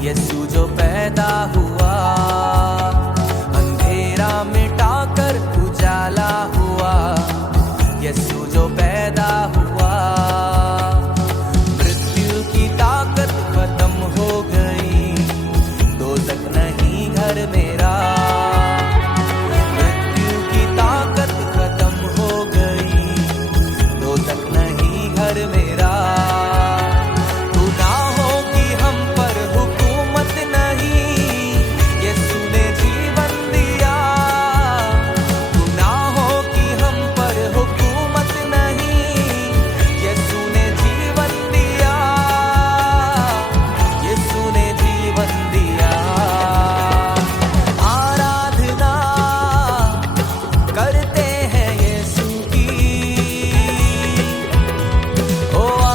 यीशु जो पैदा हुआ, अंधेरा मिटाकर उजाला हुआ। यीशु जो पैदा हुआ, मृत्यु की ताकत खत्म हो गई, दोज़ख नहीं घर मेरा। मृत्यु की ताकत खत्म हो गई, दोज़ख नहीं घर मेरा। ओ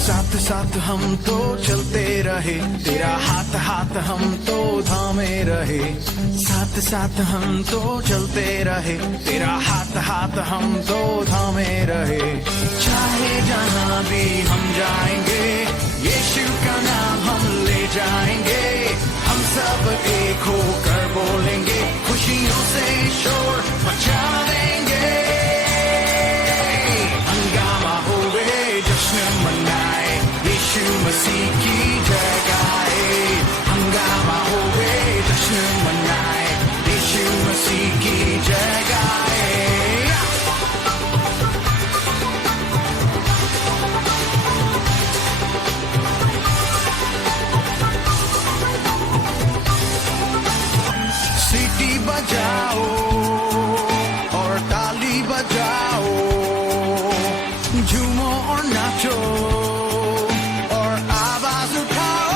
साथ साथ हम तो चलते रहे, तेरा हाथ हाथ हम तो थामे रहे। साथ साथ हम तो चलते रहे, तेरा हाथ हाथ हम तो थामे रहे। चाहे जहाँ भी हम जाएंगे, यीशु का नाम हम ले जाएंगे। हम सब एक होकर बोलेंगे, खुशियों से शोर मचा देंगे। हंगामा होवे, जश्न मनाए, यीशु मसीह की जय गाए। हंगामा होवे, जश्न मनाए, यीशु मसीह की जय गाए। सीटी बजाओ और ताली बजाओ, झूमो और नाचो और आवाज उठाओ।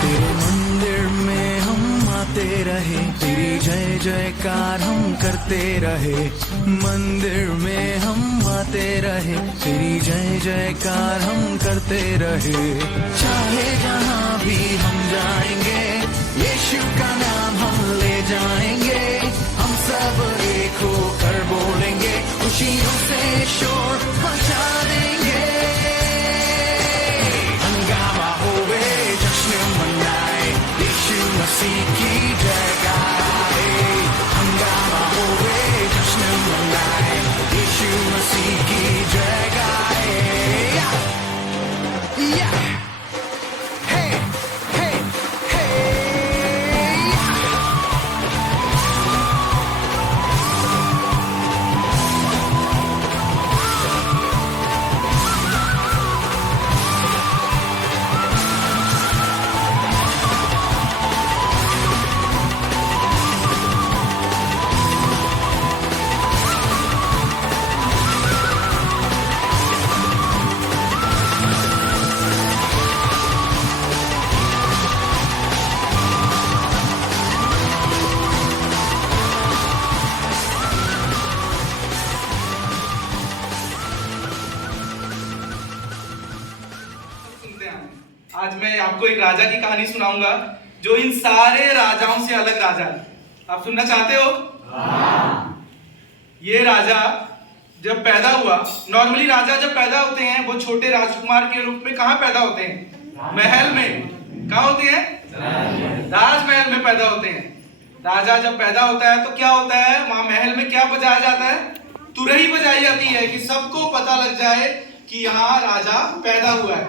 तेरे मंदिर में हम आते रहे, तेरी जय जयकार हम करते रहे। मंदिर में हम आते रहे, तेरी जय जयकार हम करते रहे। चाहे जहाँ भी हम जाएंगे, यीशु का नाम हम ले जाएंगे। हम सब एक होकर बोलेंगे, खुशियों से शोर मचा देंगे। हंगामा होवे, जश्न मनाए, यीशु मसीह की जय गाए। हंगामा होवे, जश्न मनाए, यीशु मसीह की जय गाए। Yeah. Hey, hey, hey. आज मैं आपको एक राजा की कहानी सुनाऊंगा जो इन सारे राजाओं से अलग राजा है। आप सुनना चाहते हो? ये राजा जब पैदा हुआ, नॉर्मली राजा जब पैदा होते हैं वो छोटे राजकुमार के रूप में कहाँ पैदा होते हैं? महल में। कहाँ होते हैं? राजमहल में पैदा होते हैं। राजा जब पैदा होता है तो क्या होता है? वहां महल में क्या बजाया जाता है? तुरही बजाई जाती है कि सबको पता लग जाए कि यहाँ राजा पैदा हुआ है।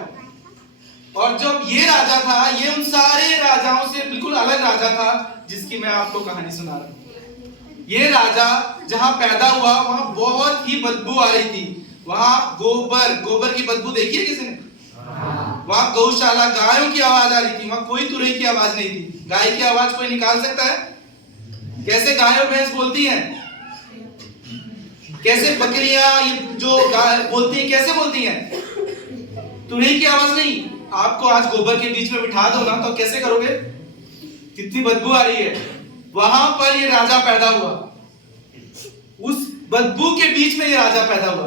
और जब ये राजा था, ये उन सारे राजाओं से बिल्कुल अलग राजा था जिसकी मैं आपको कहानी सुना रहा हूं। ये राजा जहां पैदा हुआ वहां बहुत ही बदबू आ रही थी। वहां गोबर की बदबू देखी है किसी ने? वहां गौशाला, गायों की आवाज आ रही थी। वहां कोई तुरही की आवाज नहीं थी। गाय की आवाज कोई निकाल सकता है? कैसे गाय और भैंस बोलती हैं? कैसे बकरियां ये जो बोलती हैं कैसे बोलती हैं? तुरही की आवाज नहीं। आपको आज गोबर के बीच में बिठा दो ना तो कैसे करोगे? कितनी बदबू आ रही है। वहां पर ये राजा पैदा हुआ, उस बदबू के बीच में ये राजा पैदा हुआ।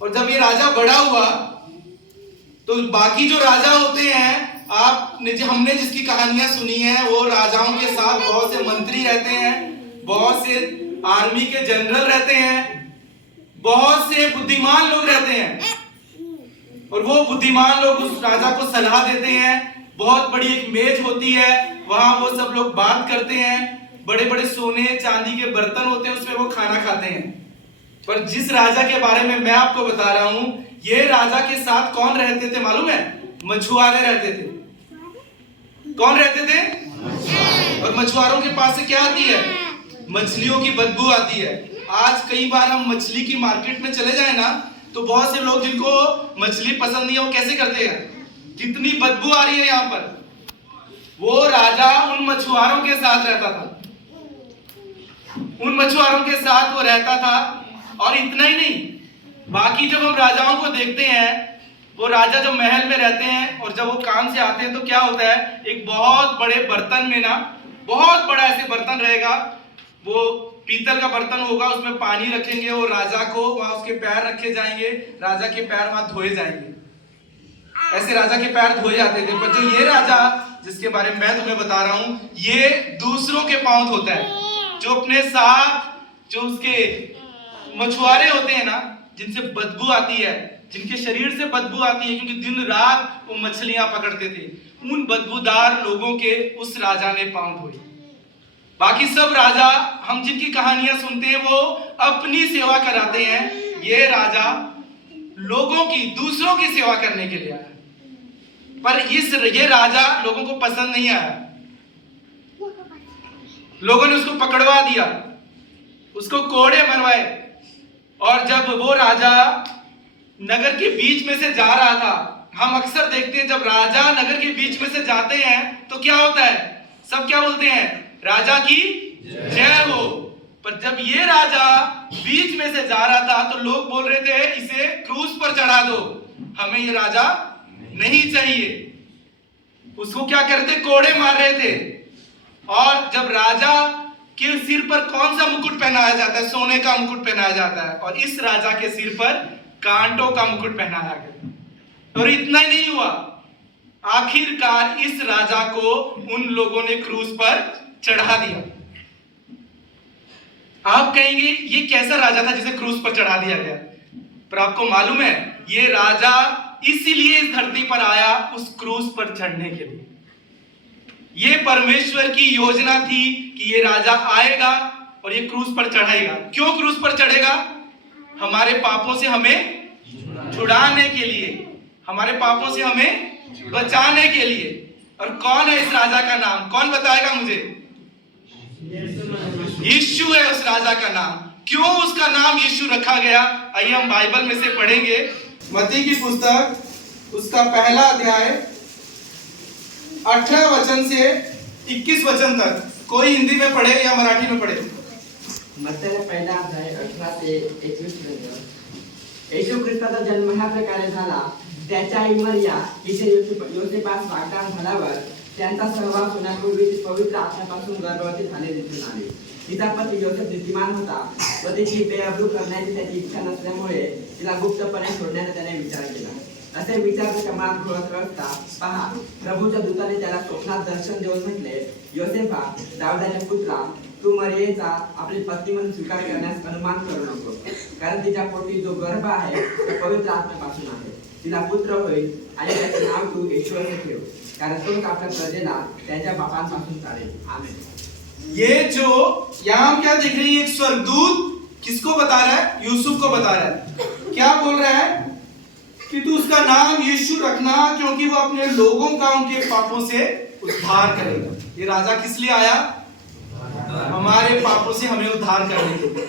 और जब ये राजा बड़ा हुआ तो बाकी जो राजा होते हैं, हमने जिसकी कहानियां सुनी है, वो राजाओं के साथ बहुत से मंत्री रहते हैं, बहुत से आर्मी के जनरल रहते हैं, बहुत से बुद्धिमान लोग रहते हैं। और वो बुद्धिमान लोग उस राजा को सलाह देते हैं। बहुत बड़ी एक मेज होती है, वहां वो सब लोग बात करते हैं। बड़े बड़े सोने चांदी के बर्तन होते हैं, उसमें वो खाना खाते हैं। पर जिस राजा के बारे में मैं आपको बता रहा हूं, ये राजा के साथ कौन रहते थे मालूम है? मछुआरे रहते थे। कौन रहते थे? और मछुआरों के पास से क्या आती है? मछलियों की बदबू आती है। आज कई बार हम मछली की मार्केट में चले जाए ना, तो बहुत से लोग जिनको मछली पसंद नहीं है वो कैसे करते हैं? कितनी बदबू आ रही है यहाँ पर। वो राजा उन मछुआरों के साथ रहता था, उन मछुआरों के साथ वो रहता था। और इतना ही नहीं, बाकी जब हम राजाओं को देखते हैं, वो राजा जब महल में रहते हैं और जब वो काम से आते हैं तो क्या होता है, एक बहुत बड़े बर्तन में ना, बहुत बड़ा ऐसे बर्तन रहेगा, वो पीतल का बर्तन होगा, उसमें पानी रखेंगे, वो राजा को वहां उसके पैर रखे जाएंगे, राजा के पैर वहां धोए जाएंगे। ऐसे राजा के पैर धोए जाते थे। पर जो ये राजा जिसके बारे में मैं तुम्हें बता रहा हूं, ये दूसरों के पांव धोता है। जो अपने साथ जो उसके मछुआरे होते हैं ना, जिनसे बदबू आती है, जिनके शरीर से बदबू आती है, क्योंकि दिन रात वो मछलियां पकड़ते थे, उन बदबूदार लोगों के उस राजा ने पांव धोए। बाकी सब राजा हम जिनकी कहानियां सुनते हैं वो अपनी सेवा कराते हैं। ये राजा लोगों की, दूसरों की सेवा करने के लिए आया। पर ये राजा लोगों को पसंद नहीं आया। लोगों ने उसको पकड़वा दिया, उसको कोड़े मरवाए। और जब वो राजा नगर के बीच में से जा रहा था, हम अक्सर देखते हैं जब राजा नगर के बीच में से जाते हैं तो क्या होता है? सब क्या बोलते हैं? राजा की जय हो। पर जब ये राजा बीच में से जा रहा था तो लोग बोल रहे थे इसे क्रूस पर चढ़ा दो, हमें ये राजा नहीं चाहिए। उसको क्या करते? कोड़े मार रहे थे। और जब राजा के सिर पर कौन सा मुकुट पहनाया जाता है? सोने का मुकुट पहनाया जाता है। और इस राजा के सिर पर कांटों का मुकुट पहनाया गया। और इतना ही नहीं हुआ, आखिरकार इस राजा को उन लोगों ने क्रूस पर चढ़ा दिया। आप कहेंगे ये कैसा राजा था जिसे क्रूस पर चढ़ा दिया गया? पर आपको मालूम है, ये राजा इसीलिए इस धरती पर आया, उस क्रूस पर चढ़ने के लिए। ये परमेश्वर की योजना थी कि ये राजा आएगा और ये क्रूस पर चढ़ाएगा। क्यों क्रूस पर चढ़ेगा? हमारे पापों से हमें छुड़ाने के लिए, हमारे पापों से हमें बचाने के लिए। और कौन है इस राजा का नाम? कौन बताएगा मुझे? यीशु है उस राजा का नाम। क्यों उसका नाम यीशु रखा गया? आइए हम बाइबल में से पढ़ेंगे। मत्ती की पुस्तक उसका पहला अध्याय 18 वचन से 21 वचन तक। कोई हिंदी में पढ़े या मराठी में पढ़े? मत्ती पहिला अध्याय 18 ते 21 पर्यंत। येशू ख्रिस्ताचा जन्म ह्या प्रकारे झाला। त्याच्या आई मरिया हिचे योसेपास वागदान झाल्यावर त्यांचा सहवास होण्यापूर्वी ती पवित्र आत्म्यापासून गर्भवती झाले दिसून आली। तिचा पती योसेफ नीतिमान होता व तिची बेअब्रू करण्याची त्याची इच्छा नसल्यामुळे तिला गुप्तपणे सोडण्याचा त्याने विचार केला। असे विचार त्याच्या मनात घोळत असता पहा, प्रभूच्या दूताने त्याला स्वप्नात दर्शन देऊन म्हटले, योसेफा, दाऊदाच्या पुत्रा, तू मरियेचा आपली पत्नी म्हणून स्वीकार करण्यास अनुमान करू नको, कारण तिच्या पोटी जो गर्भ आहे तो पवित्र आत्म्यापासून आहे। तिला पुत्र होईल आणि त्याचे नाव तू येशू असे ठेव, कारण तो आपल्या प्रजेला त्यांच्या पापांपासून काढेल। आमेन। ये जो यहाँ हम क्या देख रहे हैं, एक स्वर्गदूत किसको बता रहा है? यूसुफ को बता रहा है। क्या बोल रहा है? कि तू उसका नाम यीशु रखना, क्योंकि वो अपने लोगों का उनके पापों से उद्धार करेगा। ये राजा किस लिए आया? हमारे पापों से हमें उद्धार करने के लिए।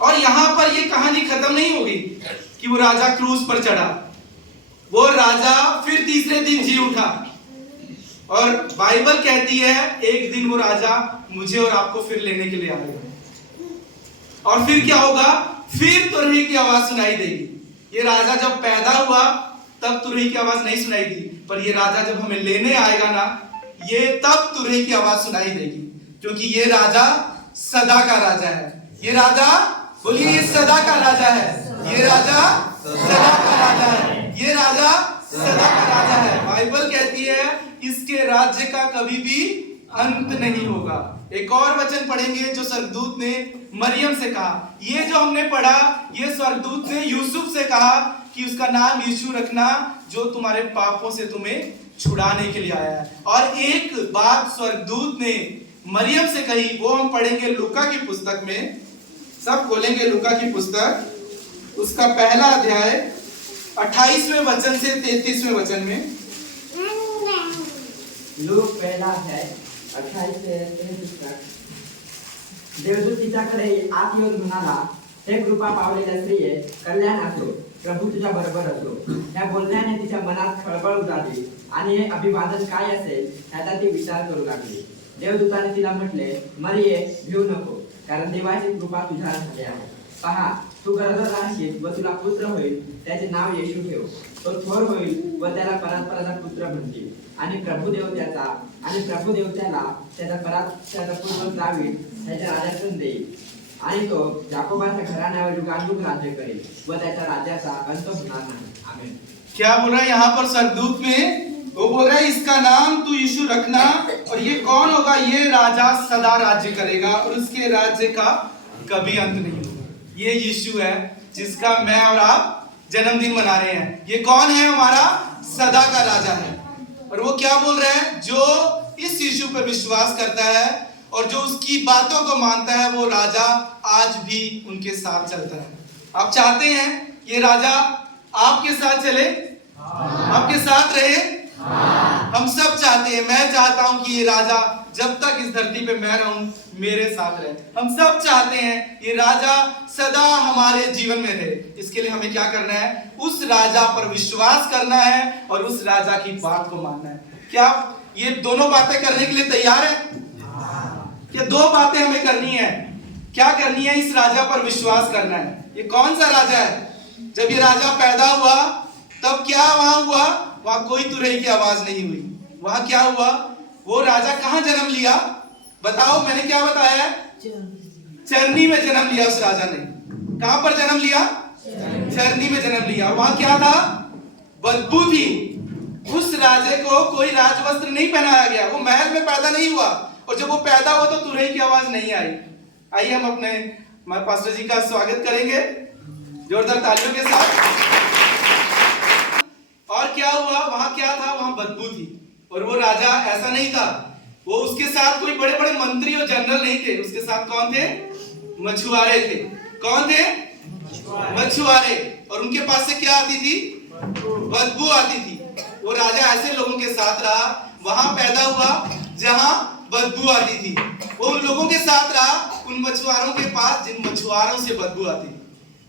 और यहां पर ये कहानी खत्म नहीं होगी कि वो राजा क्रूस पर चढ़ा। वो राजा फिर तीसरे दिन जी उठा, और बाइबल कहती है एक दिन वो राजा मुझे और आपको फिर लेने के लिए आएगा। और फिर क्या होगा? फिर तुरही की आवाज सुनाई देगी। ये राजा जब पैदा हुआ तब तुरही की आवाज नहीं सुनाई दी, पर ये राजा जब हमें लेने आएगा ना, ये तब तुरही की आवाज सुनाई देगी, क्योंकि ये राजा सदा का राजा है। ये राजा, बोलिए, ये सदा का राजा है। ये राजा सदा का राजा है। ये राजा सदा का राजा है। बाइबल कहती है इसके राज्य का कभी भी अंत नहीं होगा। एक और वचन पढ़ेंगे जो स्वर्गदूत ने मरियम से कहा। ये जो हमने पढ़ा, ये स्वर्गदूत ने यूसुफ से कहा कि उसका नाम यीशु रखना, जो तुम्हारे पापों से तुम्हें छुड़ाने के लिए आया है। और एक बात स्वर्गदूत ने मरियम से कही, वो हम पढ़ेंगे लूका की पुस्तक में। सब खोलेंगे लूका की पुस्तक, उसका पहला अध्याय 28वें वचन से 33वें वचन में। लूक पहला अध्याय 28 से 33 तक। देवदूत तिच्याकडे आत येऊन म्हणाला, हे कृपा पावलेल्या स्त्रिये, कल्याण असो, प्रभू तुझ्या बरोबर असो. या बोलण्याने तिच्या मनात खळबळ उडाली आणि हे अभिवादन काय असेल याचा ती विचार करू लागली. देवदूताने तिला म्हटले, मरिये, भिऊ नको, कारण देवाची कृपा तुझ्यावर झाली आहे. पहा, तू गरोदर राहशील व तुला पुत्र होईल, त्याचे नाव येशू ठेव. तो थोर होईल व त्याला परस्पराचा पुत्र म्हणतील. आणि प्रभुदेव त्याला त्याचा पूर्वज दावीद त्याच्या राजाकडून देईल. आणि तो याकोबाच्या घराण्यावर युगानुयुग राज्य करेल व त्याच्या राज्याचा अंत होणार नाही. आमीन. क्या बोल रहा है यहाँ पर स्वर्गदूत में? वो बोल रहा है इसका नाम तू यीशु रखना, और ये कौन होगा? ये राजा सदा राज्य करेगा और उसके राज्य का कभी अंत नहीं होगा। ये यीशु है जिसका मैं और आप जन्मदिन मना रहे हैं। ये कौन है? हमारा सदा का राजा है। और वो क्या बोल रहे हैं? जो इस यीशु पर विश्वास करता है और जो उसकी बातों को मानता है, वो राजा आज भी उनके साथ चलता है। आप चाहते हैं ये राजा आपके साथ चले, आपके साथ रहे? हम सब चाहते हैं। मैं चाहता हूं कि ये राजा जब तक इस धरती पे मैं रहूं मेरे साथ रहे। हम सब चाहते हैं ये राजा सदा हमारे जीवन में रहे। इसके लिए हमें क्या करना है? उस राजा पर विश्वास करना है और उस राजा की बात को मानना है। क्या ये दोनों बातें करने के लिए तैयार है? ये दो बातें हमें करनी है। क्या करनी है? इस राजा पर विश्वास करना है। ये कौन सा राजा है? जब ये राजा पैदा हुआ तब क्या वहां हुआ? वहां कोई तुरही की आवाज नहीं हुई। वहां क्या हुआ? वो राजा कहां जन्म लिया? बताओ, मैंने क्या बताया है? चरनी में जन्म लिया उस राजा ने। कहां पर जन्म लिया? चरनी में जन्म लिया। वहां क्या था? बदबू थी। उस राजे को कोई राजवस्त्र नहीं पहनाया गया। वो महल में पैदा नहीं हुआ, और जब वो पैदा हुआ तो तुरही की आवाज नहीं आई। आइए हम अपने पास्टर जी का स्वागत करेंगे जोरदार तालियों के साथ। और क्या हुआ? वहां क्या था? वहां बदबू थी। और वो राजा ऐसा नहीं था, वो उसके साथ कोई बड़े बड़े मंत्री और जनरल नहीं थे। उसके साथ कौन थे? मछुआरे थे। कौन थे? मछुआरे। और उनके पास से क्या आती थी? बदबू आती थी। वो राजा ऐसे लोगों के साथ रहा, वहां पैदा हुआ जहां बदबू आती थी। वो उन लोगों के साथ रहा, उन मछुआरों के पास जिन मछुआरों से बदबू आती।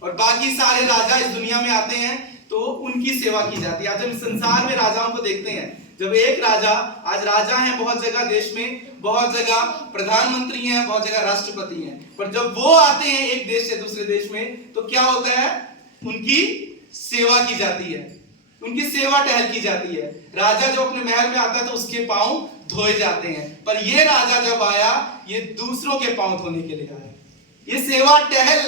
और बाकी सारे राजा इस दुनिया में आते हैं तो उनकी सेवा की जाती है। आज हम संसार में राजाओं को देखते हैं। जब एक राजा, आज राजा हैं बहुत जगह देश में, बहुत जगह प्रधानमंत्री हैं, बहुत जगह राष्ट्रपति हैं, पर जब वो आते हैं एक देश से दूसरे देश में तो क्या होता है? उनकी सेवा की जाती है, उनकी सेवा टहल की जाती है। राजा जब अपने महल में आता है तो उसके पांव धोए जाते हैं, पर ये राजा जब आया ये दूसरों के पांव धोने के लिए आया। ये सेवा टहल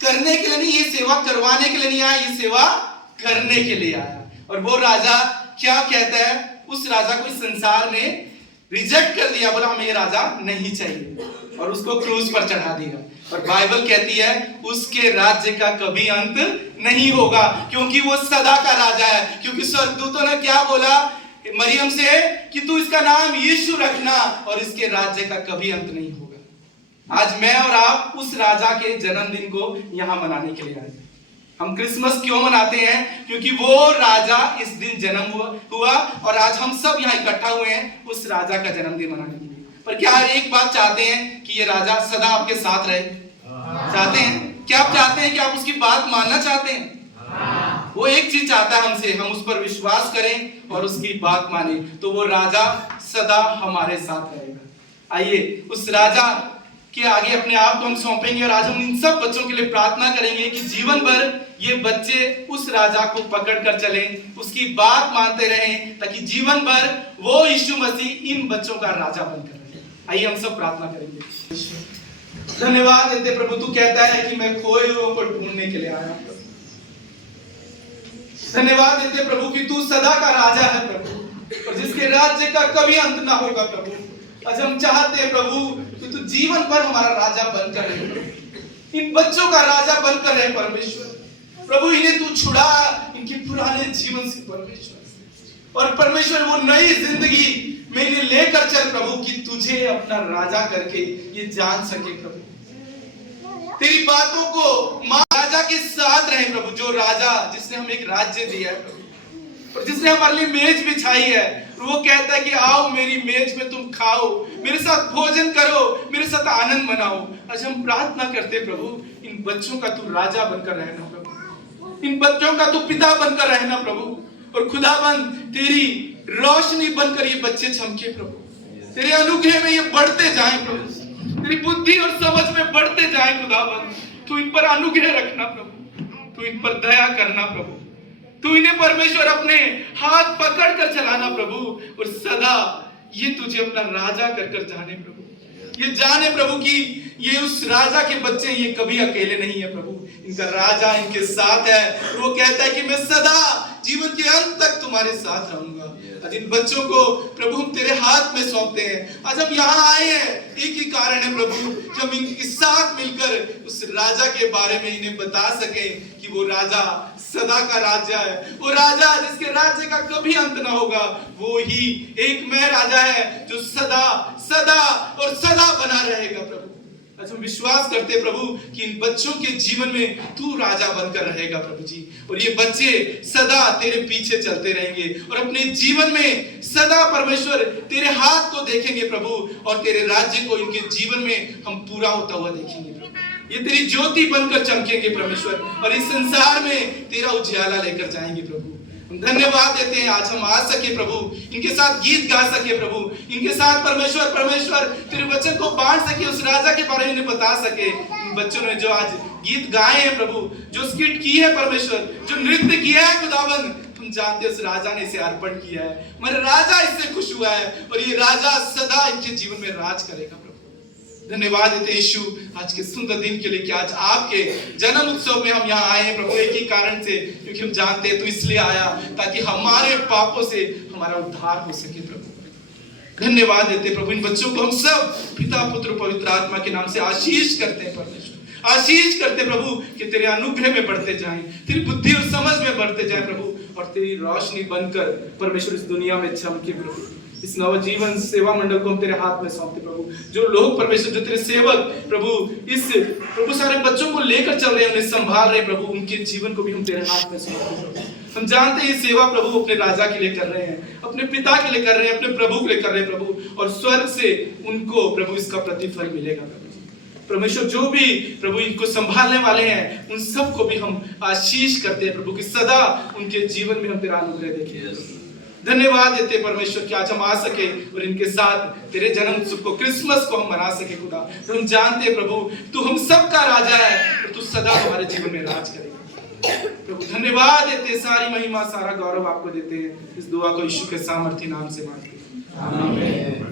करने के लिए नहीं, ये सेवा करवाने के लिए नहीं आया, ये सेवा करने के लिए आया। और वो राजा क्या कहता है? उस राजा को इस संसार ने रिजेक्ट कर दिया, बोला हमें ये राजा नहीं चाहिए, और उसको क्रूस पर चढ़ा दिया। और बाइबल कहती है उसके राज्य का कभी अंत नहीं होगा, क्योंकि वो सदा का राजा है। क्योंकि स्वर्गदूतों ने क्या बोला मरियम से कि तू इसका नाम यीशु रखना और इसके राज्य का कभी अंत नहीं होगा। आज मैं और आप उस राजा के जन्मदिन को यहाँ मनाने के लिए आए। हम क्रिसमस क्यों मनाते हैं? क्योंकि वो राजा इस दिन जन्म हुआ और आज हम सब यहाँ इकट्ठा हुए हैं उस राजा का जन्मदिन मनाने के लिए। पर क्या एक बात चाहते हैं कि ये राजा सदा आपके साथ रहे? चाहते हैं? क्या आप चाहते हैं कि आप उसकी बात मानना चाहते हैं? वो एक चीज चाहता है हमसे, हम उस पर विश्वास करें और उसकी बात माने, तो वो राजा सदा हमारे साथ रहेगा। आइए उस राजा के आगे अपने आप को हम सौंपेंगे और आज हम इन सब बच्चों के लिए प्रार्थना करेंगे कि जीवन भर ये बच्चे उस राजा को पकड़ कर चलें, उसकी बात मानते रहें, ताकि जीवन भर वो यीशु मसीह इन बच्चों का राजा बनकर रहे। आइए हम सब प्रार्थना करेंगे। धन्यवाद देते प्रभु, तू कहता है कि मैं खोए हुओं को ढूंढने के लिए आया हूं। धन्यवाद देते प्रभु कि तू सदा का राजा है प्रभु, और जिसके राज्य का कभी अंत ना होगा प्रभु। आज हम चाहते हैं प्रभु कि तू जीवन भर हमारा राजा बनकर रहे, इन बच्चों का राजा बनकर रहे परमेश्वर। प्रभु इन्हें तू छुड़ा इनके पुराने जीवन से परमेश्वर, और परमेश्वर वो नई जिंदगी में इन्हें लेकर चल प्रभु कि तुझे अपना राजा करके ये जान सके प्रभु, तेरी बातों को मां राजा के साथ रहे प्रभु। जो राजा जिसने हमें एक राज्य दिया है प्रभु, और जिसने हमारे लिए मेज बिछाई है, और वो कहता है कि आओ मेरी मेज में तुम खाओ, मेरे साथ भोजन करो, मेरे साथ आनंद मनाओ। आज हम प्रार्थना करते प्रभु इन बच्चों का तू राजा बनकर रहना प्रभु, इन बच्चों का तू पिता बनकर रहना प्रभु, और खुदाबंद तेरी रोशनी बनकर ये बच्चे चमके प्रभु, तेरे अनुग्रह में ये बढ़ते जाएं प्रभु, तेरी बुद्धि और समझ में बढ़ते जाएं खुदाबंद। तू इन पर अनुग्रह रखना प्रभु, तू इन पर दया करना प्रभु, तू इन्हें परमेश्वर अपने हाथ पकड़ कर चलाना प्रभु, और सदा ये तुझे अपना राजा कर कर जाने प्रभु। ये जाने प्रभु कि ये उस राजा के बच्चे ये कभी अकेले नहीं है प्रभु, इनका राजा इनके साथ है। वो कहता है कि मैं सदा जीवन के अंत तक तुम्हारे साथ रहूंगा। आज इन बच्चों को प्रभु हम तेरे हाथ में सौंपते हैं। आज हम यहाँ आए हैं एक ही कारण है प्रभु, जब इनके साथ मिलकर उस राजा के बारे में इन्हें बता सके कि वो राजा सदा का राजा है, वो राजा जिसके राज्य का कभी अंत ना होगा, वो ही एक मैं राजा है जो सदा सदा और सदा बना रहेगा प्रभु। आज हम विश्वास करते प्रभु कि इन बच्चों के जीवन में तू राजा बनकर रहेगा प्रभु जी, और ये बच्चे सदा तेरे पीछे चलते रहेंगे और अपने जीवन में सदा परमेश्वर तेरे हाथ को देखेंगे प्रभु, और तेरे राज्य को इनके जीवन में हम पूरा होता हुआ देखेंगे प्रभु। ये तेरी ज्योति बनकर चमकेंगे परमेश्वर, और इस संसार में तेरा उजाला लेकर जाएंगे प्रभु। धन्यवाद देते हैं आज हम आ सके प्रभु, इनके साथ गीत गा सके प्रभु, इनके साथ परमेश्वर तेरे वचन को बांट सके, उस राजा के बारे में इन्हें बता सके। इन बच्चों ने जो आज गीत गाए हैं प्रभु, जो स्किट की है परमेश्वर, जो नृत्य किया है खुदाबंद, हम जानते हैं उस राजा ने इसे अर्पण किया है, मेरा राजा इससे खुश हुआ है, और ये राजा सदा इनके जीवन में राज करेगा प्रभु। धन्यवाद देते यीशु आज के सुंदर दिन के लिए कि आज आपके जन्म उत्सव में हम यहाँ आए हैं प्रभु, एक ही कारण से, क्योंकि हम जानते हैं तू इसलिए आया ताकि हमारे पापों से हमारा उद्धार हो सके प्रभु। धन्यवाद देते प्रभु, इन बच्चों को हम सब पिता पुत्र पवित्र आत्मा के नाम से आशीष करते हैं परमेश्वर, आशीष करते प्रभु कि तेरे अनुग्रह में बढ़ते जाएं, तेरी बुद्धि और समझ में बढ़ते जाएं प्रभु, और तेरी रोशनी बनकर परमेश्वर इस दुनिया में चमके प्रभु। इस नवजीवन सेवा मंडल को हम तेरे हाथ में सौंपते प्रभु, जो लोग परमेश्वर, जो तेरे सेवक प्रभु इस प्रभु सारे बच्चों को लेकर चल रहे हैं, उन्हें संभाल रहे प्रभु, उनके जीवन को भी हम तेरे हाथ में सौंपते प्रभु। हम जानते हैं ये सेवा प्रभु अपने राजा के लिए कर रहे हैं, अपने पिता के लिए कर रहे हैं, अपने प्रभु के लिए कर रहे हैं प्रभु, और स्वर्ग से उनको प्रभु इसका प्रतिफल मिलेगा प्रभु। परमेश्वर जो भी प्रभु इनको संभालने वाले हैं उन सबको भी हम आशीष करते हैं प्रभु कि सदा उनके जीवन में हम तेरा अनुग्रह देखें। धन्यवाद देते परमेश्वर कि आज हम आ सके और इनके साथ तेरे जन्म उत्सव को, क्रिसमस को हम मना सके खुदा। तो हम जानते हैं प्रभु तू हम सबका राजा है और तू सदा हमारे जीवन में राज करेगा प्रभु। धन्यवाद देते, सारी महिमा सारा गौरव आपको देते हैं। इस दुआ को यीशु के सामर्थी नाम से मांगते हैं, आमीन।